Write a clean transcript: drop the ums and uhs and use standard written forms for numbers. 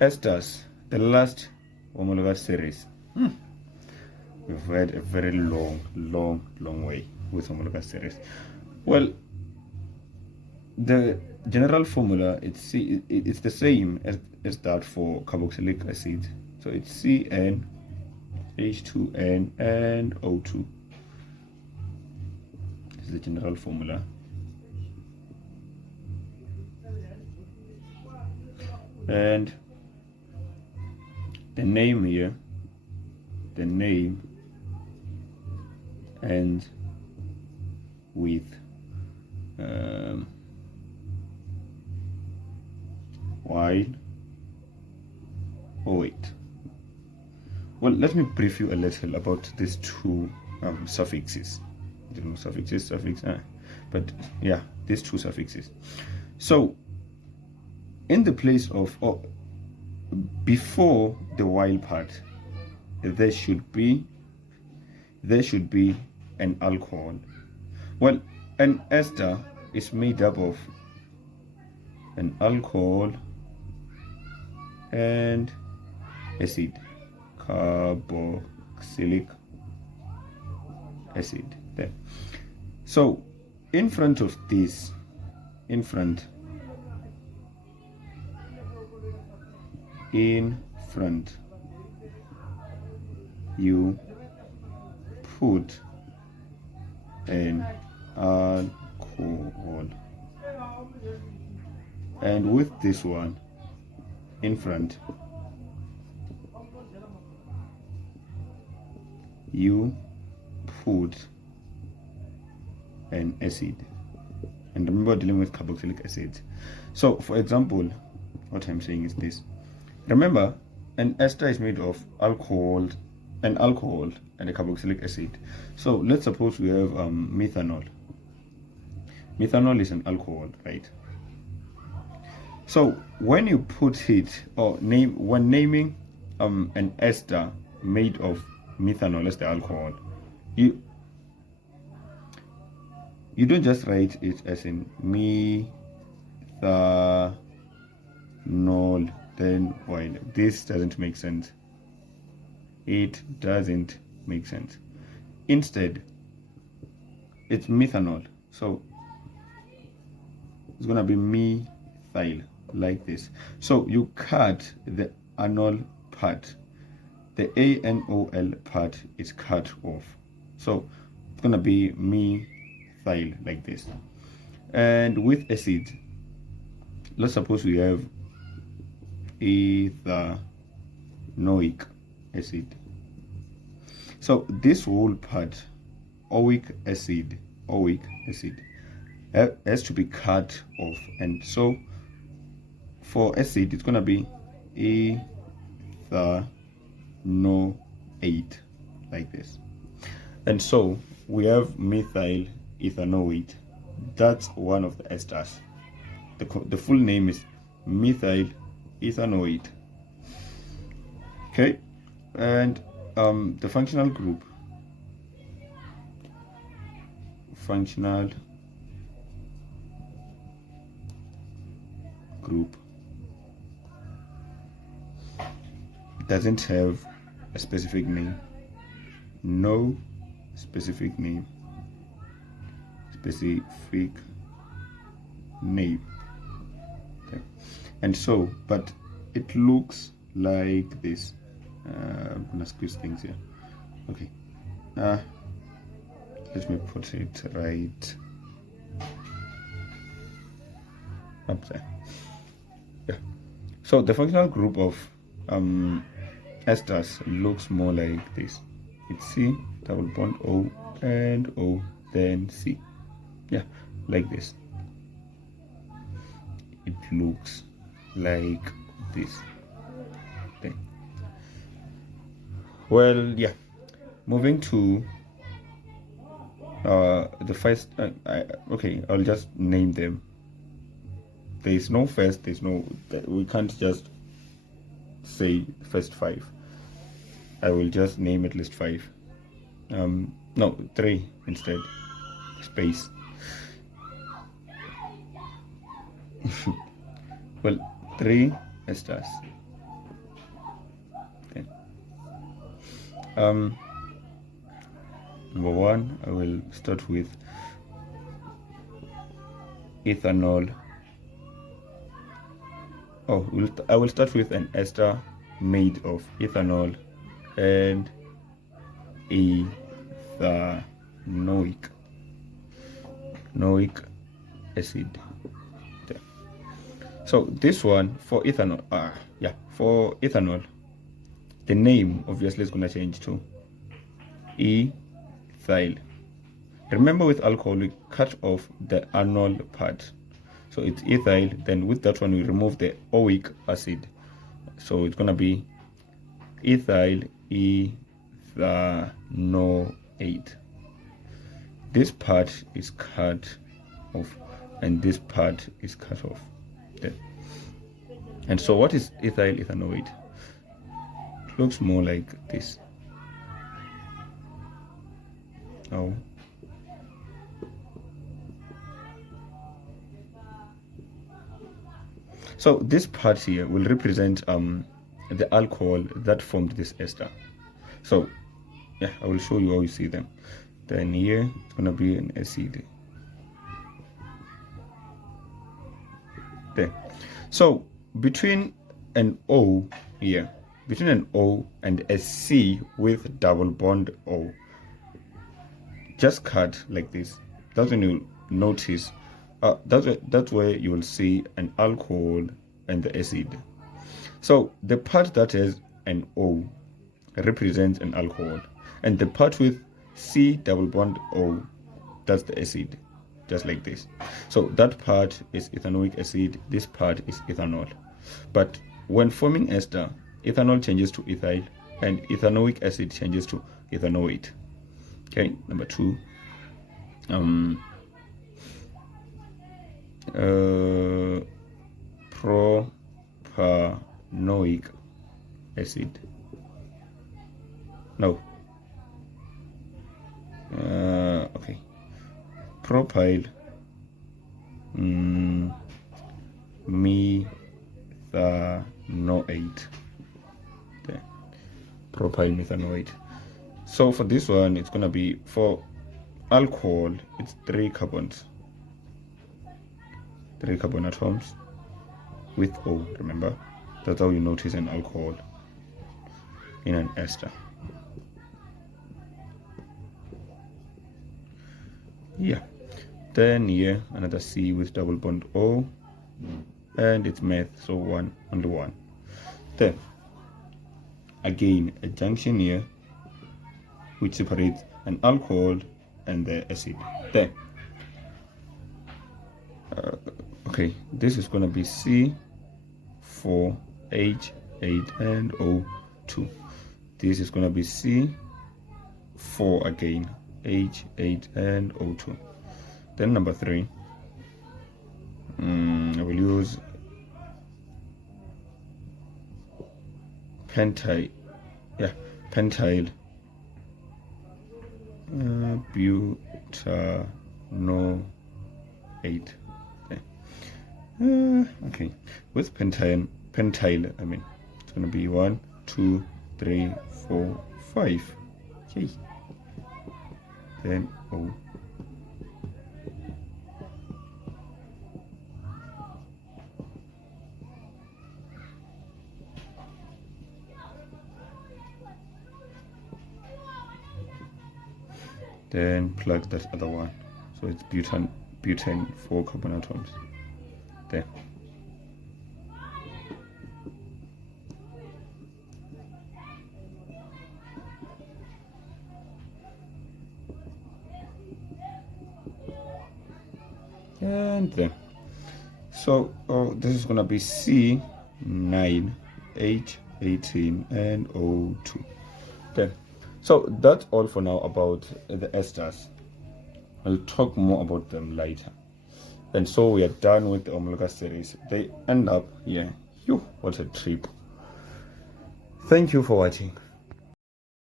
Esters, the last homologous series. We've had a very long way with homologous series. Well, the general formula, it's the same as that for carboxylic acid. So it's CN, H2N, and O2. This is the general formula. And the name here, the name ends with while. Oh wait. Well, let me brief you a little about these two suffixes. But yeah, these two suffixes. So, in the place of, or before the while part, there should be an alcohol. Well, an ester is made up of an alcohol and acid, carboxylic acid. There. So in front of this, you put an alcohol, and with this one in front, you put an acid. And remember, dealing with carboxylic acid. So for example, what I'm saying is this. Remember, an ester is made of an alcohol and a carboxylic acid. So let's suppose we have methanol. Methanol is an alcohol, right? So when you put it, or when naming an ester made of methanol as the alcohol, you don't just write it as in methanol then oil. This doesn't make sense. It doesn't make sense. Instead, it's methanol, so it's gonna be methyl, like this. So you cut the anol part, the ANOL part is cut off, so it's gonna be methyl, like this. And with acid, let's suppose we have ethanoic acid. So this whole part, oic acid has to be cut off, and so for acid it's gonna be ethanoate, like this. And so we have methyl ethanoate. That's one of the esters. The full name is methyl ethanoate. Okay, and the functional group doesn't have a specific name. No specific name. Okay. And so, but it looks like this. I'm gonna squeeze things here. Okay. Let me put it right up there. Yeah. So the functional group of esters looks more like this. It's C double bond O and O, then C. Yeah, like this. It looks like this thing. Well, yeah. Moving to the first. Okay, I'll just name them. There is no first. There's no. We can't just say first 5. I will just name at least 5. No, 3 instead. Space. Well, 3 esters. Number one, I will start with ethanol. I will start with an ester made of ethanol and ethanoic acid. There. So this one for ethanol, for ethanol, the name obviously is going to change to ethyl. Remember, with alcohol we cut off the anol part, so it's ethyl. Then with that one we remove the oic acid, so it's going to be ethyl ethanoate. This part is cut off and this part is cut off there. And so what is ethyl ethanoate? It looks more like this. Oh, so this part here will represent the alcohol that formed this ester. So yeah, I will show you how you see them. Then here it's gonna be an acid there. So between an O here, between an O and a C with double bond O, just cut like this. That's when you notice that's where you will see an alcohol and the acid. So the part that has an O represents an alcohol, and the part with C double bond O, that's the acid, just like this. So that part is ethanoic acid, this part is ethanol. But when forming ester, ethanol changes to ethyl and ethanoic acid changes to ethanoate. Okay, number two, propanoic acid. No. Okay. Propyl methanoate. There. Propyl methanoate. So for this one, it's gonna be, for alcohol, it's 3 carbon atoms with O. Remember, that's how you notice an alcohol in an ester. Yeah. Then here another C with double bond O, and it's meth, so only one. Then again a junction here which separates an alcohol and the acid. There. Okay, this is going to be C4H8 and O2. This is going to be C4 again, H8 and O2. Then number 3, I will use pentyl butanoate. Okay, with pentyl, I mean, it's gonna be 1, 2, 3, 4, 5. Okay. Then O. Then plug that other one, so it's butane 4 carbon atoms. There. And there. So this is gonna be C9H18 and O2. Okay. So that's all for now about the esters. I'll talk more about them later. And so we are done with the homologous series. They end up here. What a trip. Thank you for watching.